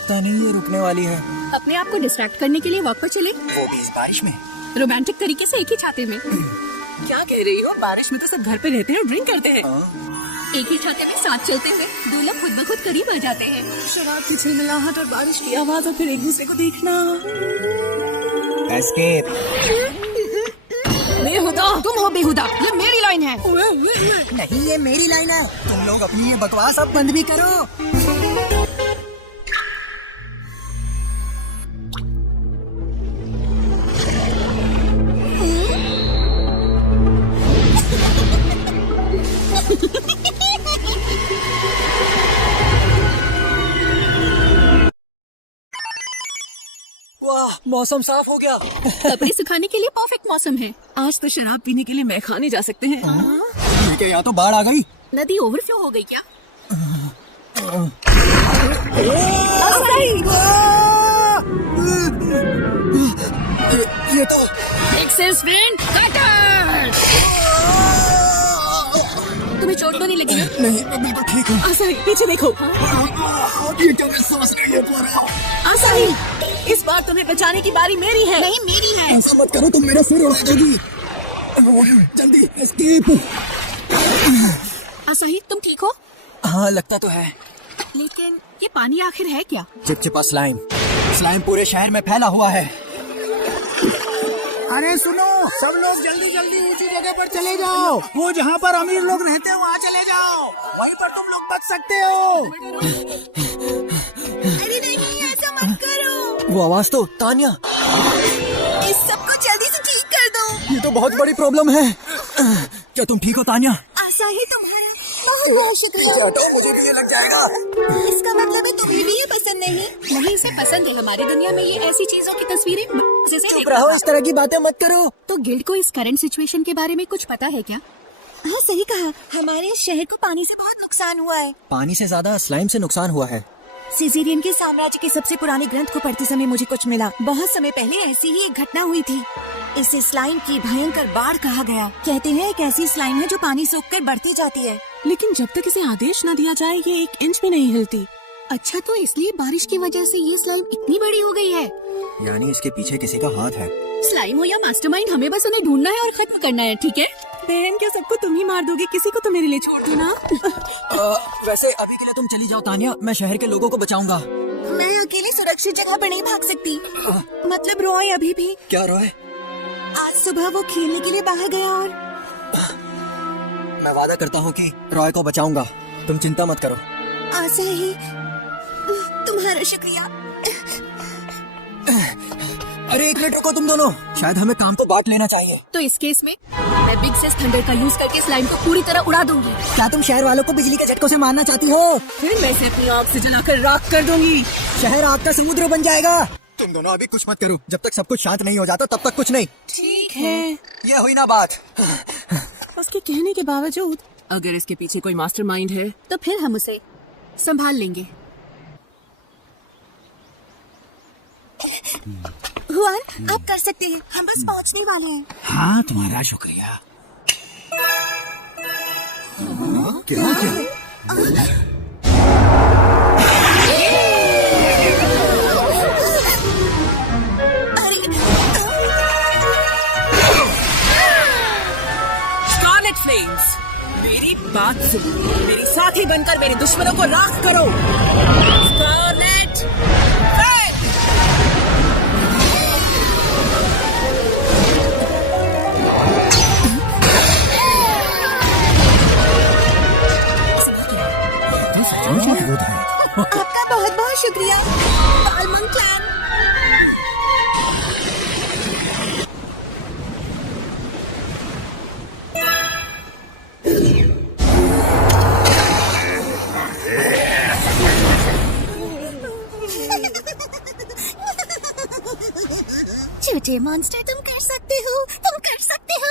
लगता नहीं ये रुकने वाली है। अपने आप को डिस्ट्रैक्ट करने के लिए वॉक पर चले, वो भी इस बारिश में। रोमांटिक तरीके से एक ही छाते में। क्या कह रही हो? बारिश में तो सब घर पे रहते हैं और ड्रिंक करते हैं। एक ही छाते में साथ चलते हुए दो लोग खुद ब खुद करीब आ जाते हैं। शराब की झिलमिलाहट और बारिश की आवाज और फिर एक दूसरे को देखना। एस्केप। बेहुदा, तुम हो बेहुदा। ये मेरी लाइन है। नहीं, ये मेरी लाइन है। तुम लोग अपनी ये बकवास अब बंद भी करो। वाह, मौसम साफ हो गया। कपड़े सुखाने के लिए परफेक्ट मौसम है। आज तो शराब पीने के लिए मैं खाने जा सकते हैं। ठीक है, यहाँ तो बाढ़ आ गई। नदी ओवरफ्लो हो गई क्या? ये तो एक्सेस विंड कटर। तुम्हें चोट तो नहीं लगी? नहीं, मैं बिल्कुल ठीक हूँ। आसाही, पीछे देखो। ये क्या, मैं सांस नहीं ले पा रहा। आसाही, इस बार तुम्हें बचाने की बारी मेरी है। नहीं, मेरी है। ऐसा मत करो, तुम मेरा सिर उड़ा दोगी। जल्दी एस्केप। आसाही, तुम ठीक हो? हाँ, लगता तो है। लेकिन ये पानी आखिर है क्या? चिपचिपा स्लाइम। स्लाइम पूरे शहर में फैला हुआ है। अरे सुनो, सब लोग जल्दी जल्दी ऊंची जगह पर चले जाओ। वो जहाँ पर अमीर लोग रहते हैं वहाँ चले जाओ। वहीं पर तुम लोग बच सकते हो। अरे नहीं, ऐसा मत करो। वो आवाज तो तानिया। इस सबको जल्दी से ठीक कर दो। ये तो बहुत बड़ी प्रॉब्लम है। क्या तुम ठीक हो तानिया? आसाही, तुम्हारा बहुत बहुत शुक्रिया। मुझे भी ये लग जाएगा। इसका मतलब है तुम्हें भी ये पसंद नहीं? नहीं, इसे पसंद है। हमारी दुनिया में ये ऐसी चीजों की तस्वीरें चुप रहो, इस तरह की बातें मत करो। तो गिल्ड को इस करंट सिचुएशन के बारे में कुछ पता है क्या? हाँ, सही कहा। हमारे शहर को पानी से बहुत नुकसान हुआ है। पानी से ज्यादा स्लाइम से नुकसान हुआ है। सिजेरियन के साम्राज्य के सबसे पुराने ग्रंथ को पढ़ते समय मुझे कुछ मिला। बहुत समय पहले ऐसी ही एक घटना हुई थी। इसे स्लाइम की भयंकर बाढ़ कहा गया। कहते हैं एक ऐसी स्लाइम है जो पानी सोखकर बढ़ती जाती है, लेकिन जब तक इसे आदेश न दिया जाए ये 1 इंच भी नहीं हिलती। अच्छा, तो इसलिए बारिश की वजह से ये स्लाइम इतनी बड़ी हो गई है। यानी इसके पीछे किसी का हाथ है। स्लाइम हो या मास्टरमाइंड, हमें बस उन्हें ढूंढना है और खत्म करना है, ठीक है? बहन, क्या सबको तुम ही मार दोगे? किसी को तो मेरे लिए छोड़ दो ना। वैसे अभी के लिए तुम चली जाओ तानिया, मैं शहर के लोगों को बचाऊंगा। मैं अकेली सुरक्षित जगह पर नहीं भाग सकती। मतलब रॉय अभी भी। क्या रॉय? आज सुबह वो खेलने के लिए बाहर गया और मैं वादा करता हूँ कि रॉय को बचाऊंगा। तुम चिंता मत करो। आसाही, तुम्हारा शुक्रिया। अरे एक मिनट रुको तुम दोनों, शायद हमें काम को बांट लेना चाहिए। तो इस केस में मैं बिग सेस थंडर का यूज करके स्लाइम को पूरी तरह उड़ा दूंगी। क्या तुम शहर वालों को बिजली के झटकों से मारना चाहती हो? फिर मैं इसे अपनी आग से जलाकर राख कर दूंगी। शहर आग का समुद्र बन जाएगा। तुम दोनों अभी कुछ मत करो, जब तक सब कुछ शांत नहीं हो जाता तब तक कुछ नहीं। ठीक है। ये हुई ना बात। उसके कहने के बावजूद अगर इसके पीछे कोई मास्टरमाइंड है तो फिर हम उसे संभाल लेंगे। हुआन, आप कर सकते हैं। हम बस पहुंचने वाले हैं। हाँ, तुम्हारा शुक्रिया। क्या? स्कारलेट फ्लेम्स, मेरी बात सुनो। मेरी साथी बनकर मेरे दुश्मनों को राख करो। Scarlet flame. आपका बहुत बहुत शुक्रिया बालमन क्लैन। छोटे मॉन्स्टर, तुम कर सकते हो, तुम कर सकते हो।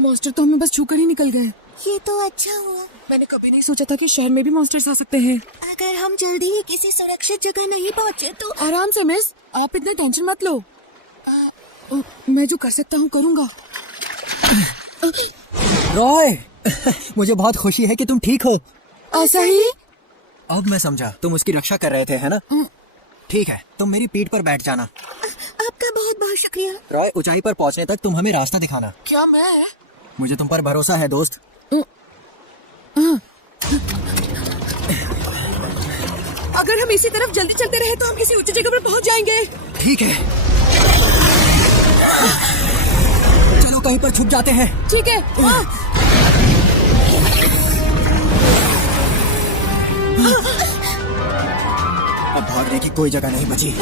मॉन्स्टर तो हमें बस छूकर ही निकल गए। ये तो अच्छा हुआ। मैंने कभी नहीं सोचा था कि शहर में भी मॉन्स्टर्स आ सकते हैं। अगर हम जल्दी ही किसी सुरक्षित जगह नहीं पहुंचे तो। आराम से मिस, आप इतना टेंशन मत लो। मैं जो कर सकता हूँ करूँगा। रॉय, मुझे बहुत खुशी है कि तुम ठीक हो। आसाही, अब मैं समझा, तुम उसकी रक्षा कर रहे थे, है ना? ठीक है, तुम मेरी पीठ पर बैठ जाना। आपका बहुत बहुत शुक्रिया। रॉय, ऊंचाई पर पहुंचने तक तुम हमें रास्ता दिखाना। क्या मैं? मुझे तुम पर भरोसा है दोस्त। अगर हम इसी तरफ जल्दी चलते रहे तो हम किसी ऊंची जगह पर पहुंच जाएंगे। ठीक है, चलो कहीं पर छुप जाते हैं। ठीक है। अब भागने की कोई जगह नहीं बची।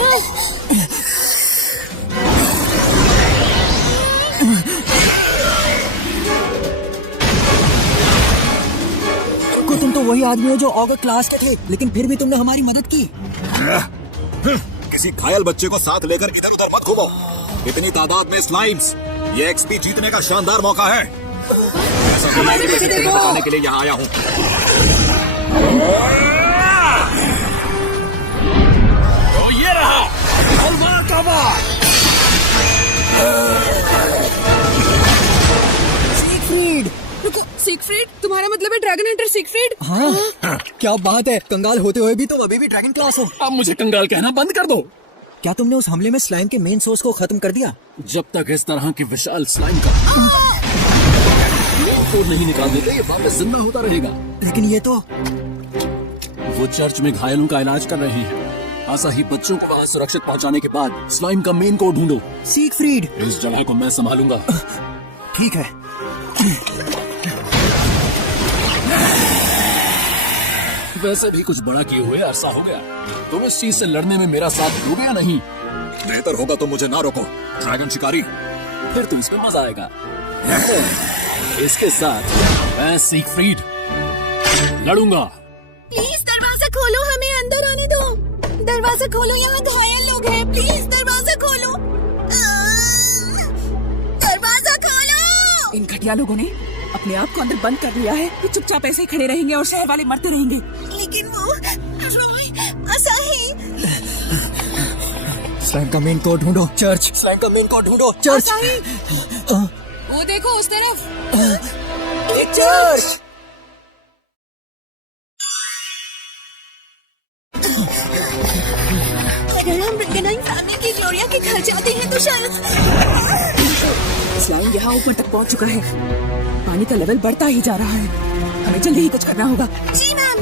तुम तो वही आदमी हो जो ऑगर क्लास के थे, लेकिन फिर भी तुमने हमारी मदद की। किसी घायल बच्चे को साथ लेकर इधर उधर मत घूमो। इतनी तादाद में स्लाइम्स, ये एक्सपी जीतने का शानदार मौका है। ऐसा तो मैं भी बताने के लिए यहाँ आया हूँ। तो ये रहा हलवा का वार। सीगफ्रीड! रुको, सीगफ्रीड? तुम्हारा मतलब है ड्रैगन हंटर सीगफ्रीड? हाँ, क्या बात है, कंगाल होते हुए भी तुम अभी भी ड्रैगन क्लास हो। अब मुझे कंगाल कहना बंद कर दो। क्या तुमने उस हमले में स्लाइम के मेन सोर्स को खत्म कर दिया? जब तक इस तरह की विशाल स्लाइम का को नहीं निकाल देते, ये वापस जिंदा होता रहेगा। लेकिन ये तो वो चर्च में घायलों का इलाज कर रहे हैं। आशा ही बच्चों को वहाँ सुरक्षित पहुँचाने के बाद स्लाइम का मेन को ढूंढो। सीगफ्रीड! इस जगह को मैं संभालूंगा। ठीक है। वैसे भी कुछ बड़ा किए हुए अरसा हो गया। तुम इस चीज से लड़ने में मेरा साथ दोगे या नहीं? बेहतर होगा तुम मुझे ना रोको, ड्रैगन शिकारी। फिर तो इसमें मजा आएगा। इसके साथ मैं सीगफ्रीड लड़ूंगा। प्लीज दरवाजा खोलो, हमें अंदर आने दो। दरवाजा खोलो, यहाँ घायल लोग हैं। प्लीज दरवाजा खोलो। दरवाजा खोलो। इन घटिया लोगों ने अपने आप को अंदर बंद कर लिया है। ये चुपचाप ऐसे ही खड़े रहेंगे और शहर वाले मरते रहेंगे। लेकिन वो रॉय, असाही। स्लाइम का मेन को ढूंढो। चर्च! स्लाइम का मेन को ढूंढो। चर्च! वो देखो उस तरफ। चर्च! अगर हम ब्रिगेडाइन फैमिली की ग्लोरिया के घर जाते हैं तो शायद। स्लाइम यहाँ ऊपर तक पहुँच चुका है। पानी का लेवल बढ़ता ही जा रहा है। हमें जल्दी ही कुछ करना होगा। जी मैम।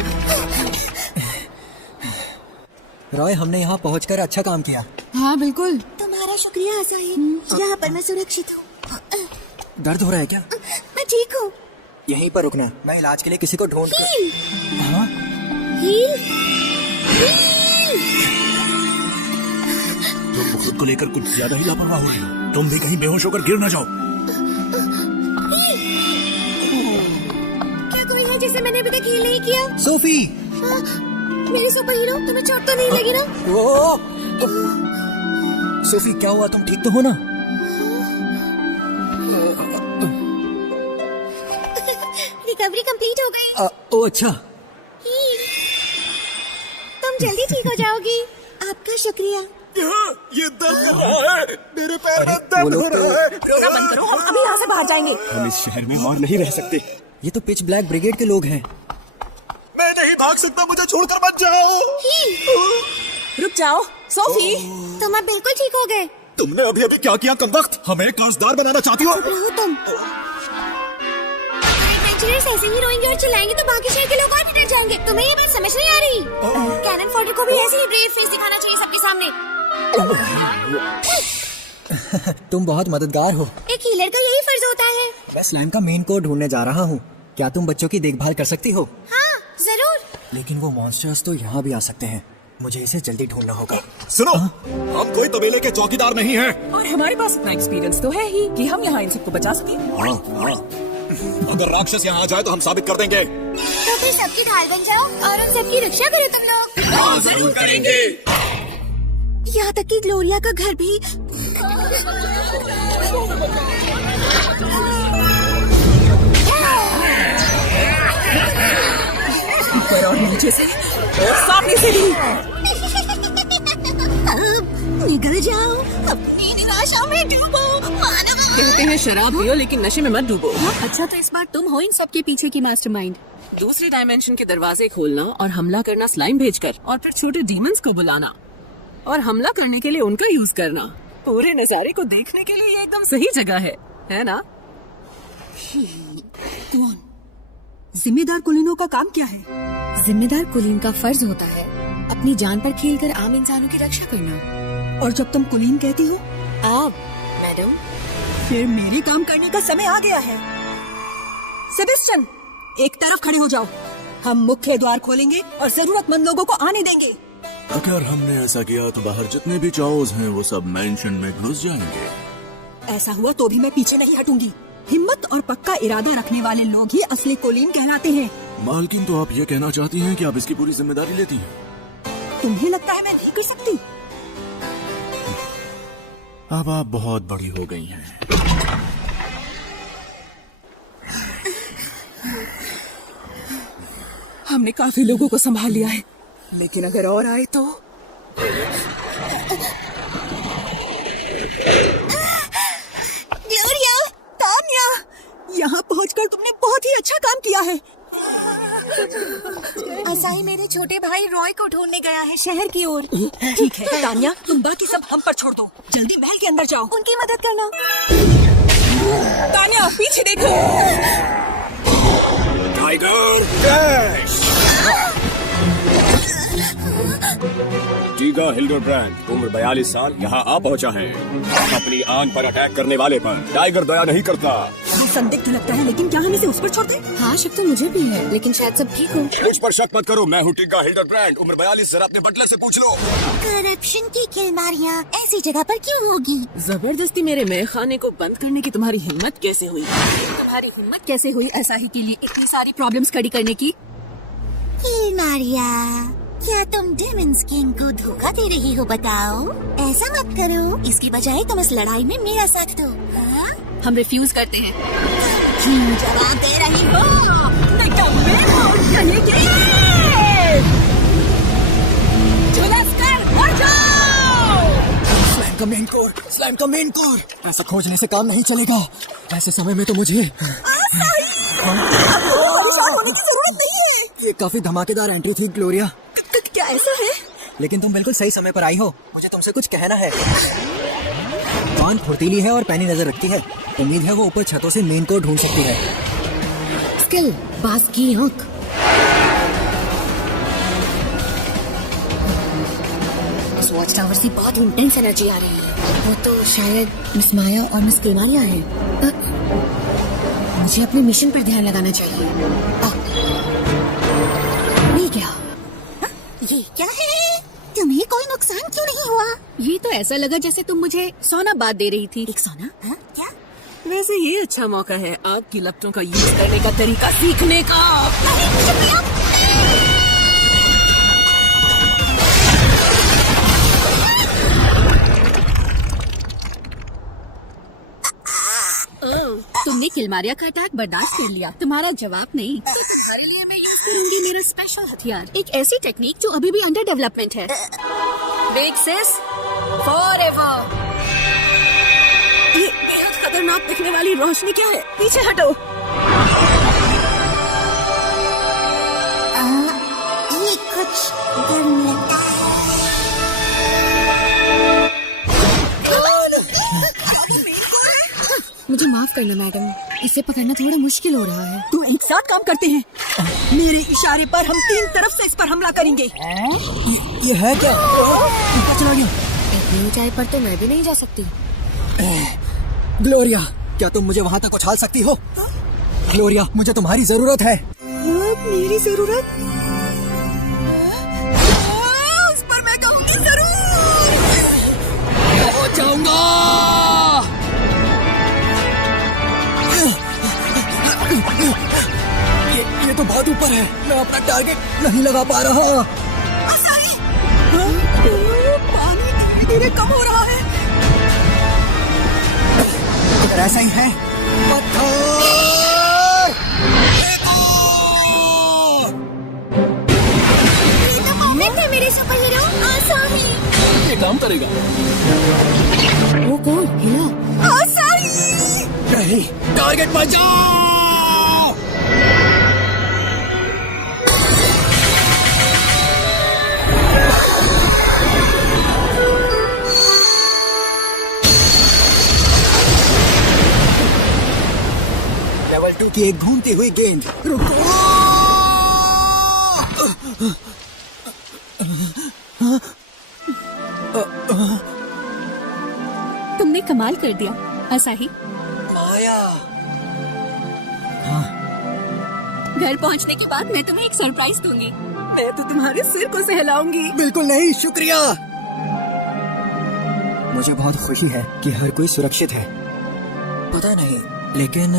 रॉय, हमने यहाँ पहुँचकर अच्छा काम किया। हाँ बिल्कुल। तुम्हारा शुक्रिया असाही। यहाँ पर मैं सुरक्षित हूँ। दर्द हो रहा है क्या? मैं ठीक हूँ। यहीं पर रुकना, मैं इलाज के लिए किसी को ढूंढ कर। हाँ? तुम खुद को लेकर कुछ ज्यादा ही लापरवाह हो रही हो। तुम भी कहीं बेहोश होकर गिर ना जाओ। क्या कोई है जिसे मैंने अभी तक हील नहीं किया? सोफी! मेरी सुपर हीरो, तुम्हें चोट तो नहीं लगी ना? सोफी, क्या हुआ? तुम ठीक तो हो ना? रिकवरी कंप्लीट हो गई। ओ अच्छा। तुम जल्दी ठीक हो जाओगी। आपका शुक्रिया। ये दर्द कर रहा है। मेरे पैर में दर्द हो रहा है। रोना बंद करो, हम अभी यहाँ से बाहर जाएंगे। हम इस शहर में और नहीं रह सकते। ये तो पिच ब्लैक ब्रिगेड के लोग हैं। मैं नहीं भाग सकता, मुझे छोड़कर मत जाओ। रुक जाओ। सोफी, तुम अब बिल्कुल ठीक हो गए। तुमने अभी अभी क्या किया कमबख्त? हमें कर्जदार बनाना चाहती हो? रहो तुम। एडवेंचरर्स ऐसे ही रोएंगे और चिल्लाएंगे तो बाकी शहर के लोग और भी डर जाएंगे। तुम्हें ये बात समझ नहीं आ रही? कैनन फोर्टर को भी ऐसे ही ब्रेव फेस दिखाना चाहिए सबके सामने। तुम बहुत मददगार हो। एक हीलर का यही फर्ज होता है। मैं स्लाइम का मेन को ढूंढने जा रहा हूँ। क्या तुम बच्चों की देखभाल कर सकती हो? हाँ जरूर। लेकिन वो मॉन्स्टर्स तो यहाँ भी आ सकते हैं। मुझे इसे जल्दी ढूंढना होगा। सुनो, हम कोई तबेले के चौकीदार नहीं हैं। और हमारे पास इतना एक्सपीरियंस तो है ही कि हम यहाँ इन सबको बचा सके। हाँ। अगर राक्षस यहाँ आ जाए तो हम साबित कर देंगे। तो फिर सबकी ढाल बन जाओ और उन सबकी रक्षा करो तुम लोग। हाँ, जरूर करेंगे। यहाँ तक कि ग्लोरिया का घर भी। ऊपर और नीचे से और सामने से भी। अब निकल जाओ, अपनी निराशा में डूबो। मानो कहते हैं शराब पियो लेकिन नशे में मत डूबो। अच्छा, तो इस बार तुम हो इन सब के पीछे की मास्टरमाइंड। दूसरे डायमेंशन के दरवाजे खोलना और हमला करना स्लाइम भेजकर, और फिर छोटे डीमंस को बुलाना और हमला करने के लिए उनका यूज करना। पूरे नजारे को देखने के लिए ये एकदम सही जगह है ना? कौन? जिम्मेदार कुलीनों का काम क्या है? जिम्मेदार कुलीन का फर्ज होता है अपनी जान पर खेलकर आम इंसानों की रक्षा करना। और जब तुम कुलीन कहती हो, आप मैडम, फिर मेरे काम करने का समय आ गया है। सेबेस्टियन, एक तरफ खड़े हो जाओ। हम मुख्य द्वार खोलेंगे और जरूरतमंद लोगों को आने देंगे। अगर हमने ऐसा किया तो बाहर जितने भी चाओज हैं वो सब मेंशन में घुस जाएंगे। ऐसा हुआ तो भी मैं पीछे नहीं हटूंगी। हिम्मत और पक्का इरादा रखने वाले लोग ही असली कुलीन कहलाते हैं। मालकिन, तो आप ये कहना चाहती हैं कि आप इसकी पूरी जिम्मेदारी लेती हैं? तुम्हें लगता है मैं नहीं कर सकती? अब आप बहुत बड़ी हो गई हैं। हमने काफी लोगों को संभाल लिया है, लेकिन अगर और आए तो? ग्लोरिया, तान्या, यहाँ पहुँचकर तुमने बहुत ही अच्छा काम किया है। असाई मेरे छोटे भाई रॉय को ढूंढने गया है शहर की ओर। ठीक है तान्या, तुम बाकी सब हम पर छोड़ दो। जल्दी महल के अंदर जाओ। उनकी मदद करना। तान्या, पीछे देखो। टीगा हिल्डरब्रांड उम्र 42 साल यहाँ आ पहुँचा है अपनी आन पर अटैक करने वाले पर। टाइगर दया नहीं करता। ये संदिग्ध लगता है, लेकिन क्या हम इसे उस पर छोड़ दें? हाँ, शक तो मुझे भी है, लेकिन शायद सब ठीक हो। मुझ पर शक मत करो, मैं हूँ टीगा हिल्डरब्रांड उम्र 42। जरा अपने बटलर से पूछ लो। करप्शन की किलमारियाँ ऐसी जगह पर क्यों होगी? जबरदस्ती मेरे मेहखाने को बंद करने की तुम्हारी हिम्मत कैसे हुई? तुम्हारी हिम्मत कैसे हुई ऐसा ही के लिए इतनी सारी प्रॉब्लम्स खड़ी करने की? किलमारिया, क्या तुम डेमन्स किंग को धोखा दे रही हो? बताओ। ऐसा मत करो, इसकी बजाय तुम इस लड़ाई में मेरा साथ दो। हाँ? हम रिफ्यूज करते हैं। क्यों जवाब दे रही हो? निकम्मे हो कहेंगे। झुलस कर मर जाओ। स्लाइम का मेन कोर। ऐसा खोजने से काम नहीं चलेगा। ऐसे समय में तो मुझे परेशान होने की जरूरत नहीं है। ये काफी धमाकेदार एंट्री थी ग्लोरिया, क्या ऐसा है? लेकिन तुम बिल्कुल सही समय पर आई हो। मुझे तुमसे कुछ कहना है। कान फुर्तीली है और पैनी नजर रखती है। उम्मीद है वो ऊपर छतों से मेन कोर ढूंढ सकती है। स्किल, बास की आंख। उस वॉच टावर से बहुत इंटेंस एनर्जी आ रही है। वो तो शायद मिस माया और मिस किलमारिया है। मुझे अपने मिशन पर ध्यान लगाना चाहिए। ये क्या? ये क्या है? तुम्हें कोई नुकसान क्यों नहीं हुआ? ये तो ऐसा लगा जैसे तुम मुझे सोना बात दे रही थी। एक सोना? हाँ? क्या? वैसे ये अच्छा मौका है आग की लपटों का यूज करने का तरीका सीखने का। तुमने किलमारिया का अटैक बर्दाश्त कर लिया, तुम्हारा जवाब नहीं। तो तुम्हारे लिए मैं यूज करूंगी मेरा स्पेशल हथियार, एक ऐसी टेक्निक जो अभी भी अंडर डेवलपमेंट है। बिग सिस फॉरएवर। ये बेहद खतरनाक दिखने वाली रोशनी क्या है? पीछे हटो। ये कुछ गर्म लगता है। मुझे माफ करना मैडम, इसे पकड़ना थोड़ा मुश्किल हो रहा है। तो एक साथ काम करते हैं। मेरे इशारे पर हम तीन तरफ से इस पर हमला करेंगे। ये है क्या? ऊपर चला गया। इतनी ऊंचाई पर तो मैं भी नहीं जा सकती। ग्लोरिया, क्या तुम मुझे वहाँ तक उछाल सकती हो? ग्लोरिया, मुझे तुम्हारी जरूरत है। मेरी जरूरत? उस पर मैं कहूँगी जरूर। हो जाऊंगा। ये तो बहुत ऊपर है, मैं अपना टारगेट नहीं लगा पा रहा। पानी धीरे धीरे कम हो रहा है। अगर ऐसा ही है, पत्थर मेरे सुपर हीरो आसाही। ये काम करेगा। वो कौन हिला? नहीं, टारगेट पर जाओ। लट्टू की एक घूमती हुई गेंद। रुको। तुमने कमाल कर दिया असाही। माया। घर पहुंचने के बाद मैं तुम्हें एक सरप्राइज दूंगी। मैं तो तुम्हारे सिर को सहलाऊंगी। बिल्कुल नहीं, शुक्रिया। मुझे बहुत खुशी है कि हर कोई सुरक्षित है। पता नहीं, लेकिन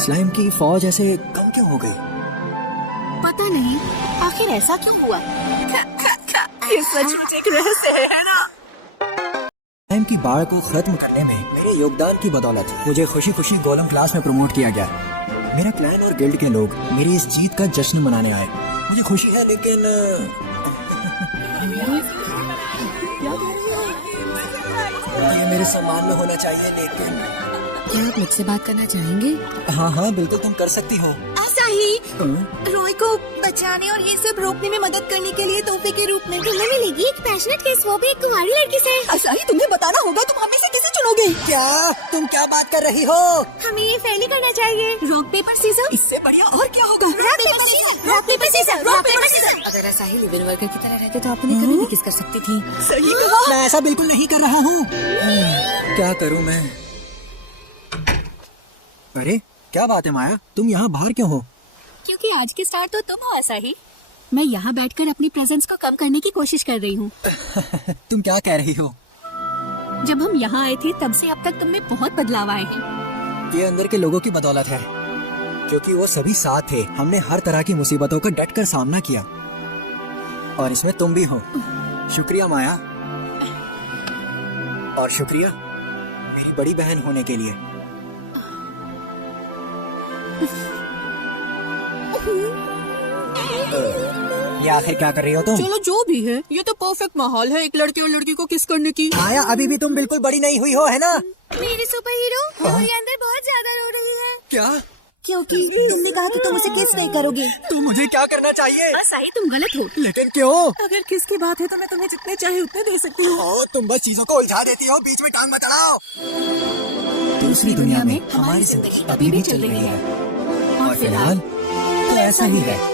स्लाइम की फौज ऐसे कम क्यों हो गई? पता नहीं आखिर ऐसा क्यों हुआ। ये सचमुच एक रहस्य है ना। स्लाइम की बाढ़ को खत्म करने में मेरे योगदान की बदौलत मुझे खुशी खुशी गोलम क्लास में प्रमोट किया गया। मेरा क्लैन और गिल्ड के लोग मेरी इस जीत का जश्न मनाने आए। मुझे खुशी है, लेकिन ये मेरे सम्मान में होना चाहिए। लेकिन क्या आप मुझसे बात करना चाहेंगे? हाँ हाँ बिल्कुल, तुम कर सकती हो। असाही, रॉय को बचाने और ये सब रोकने में मदद करने के लिए तोहफे के रूप में तुम्हें मिलेगी एक पैशनेट किस, वो भी एक कुंवारी लड़की से। असाही, तुम्हें बताना होगा तुम हमें से किसे चुनोगे। क्या तुम क्या बात कर रही हो? हमें ये फेल करना चाहिए। Rock paper scissor. इससे बढ़िया और क्या होगा। Rock paper scissor, rock paper scissor, rock paper scissor. अगर असाही लिव इन वर्कर की तरह रहते तो आप उन्हें कभी भी किस कर सकती थी। सही कहा। मैं ऐसा बिल्कुल नहीं कर रहा हूँ। क्या करूँ मैं? अरे क्या बात है माया, तुम यहाँ बाहर क्यों हो? क्योंकि आज की स्टार तो तुम हो असाही। मैं यहाँ बैठकर अपनी प्रेजेंस को कम करने की कोशिश कर रही हूँ। तुम क्या कह रही हो? जब हम यहाँ आए थे तब से अब तक तुम में बहुत बदलाव आए हैं। ये अंदर के लोगों की बदौलत है, क्योंकि वो सभी साथ थे। हमने हर तरह की मुसीबतों का डट कर सामना किया, और इसमें तुम भी हो। शुक्रिया माया, और शुक्रिया मेरी बड़ी बहन होने के लिए। ये आखिर क्या कर रही हो तुम? चलो जो भी है, ये तो परफेक्ट माहौल है एक लड़के और लड़की को किस करने की। माया, अभी भी तुम बिल्कुल बड़ी नहीं हुई हो, है ना? मेरे सुपर हीरो, वो ये अंदर बहुत ज्यादा रो रही है। क्या? क्योंकि तुमने कहा कि तुम उसे किस नहीं करोगे। तो मुझे क्या करना चाहिए? असाही, तुम गलत हो। लेकिन क्यों? अगर किसकी बात है तो मैं तुम्हें जितने चाहे उतने दे सकती हूँ। ओ, तुम बस चीजों को उलझा देती हो, बीच में टांग मत अड़ाओ। दूसरी दुनिया में हमारी जिंदगी अभी भी चल रही है, और फिलहाल तो ऐसा ही है।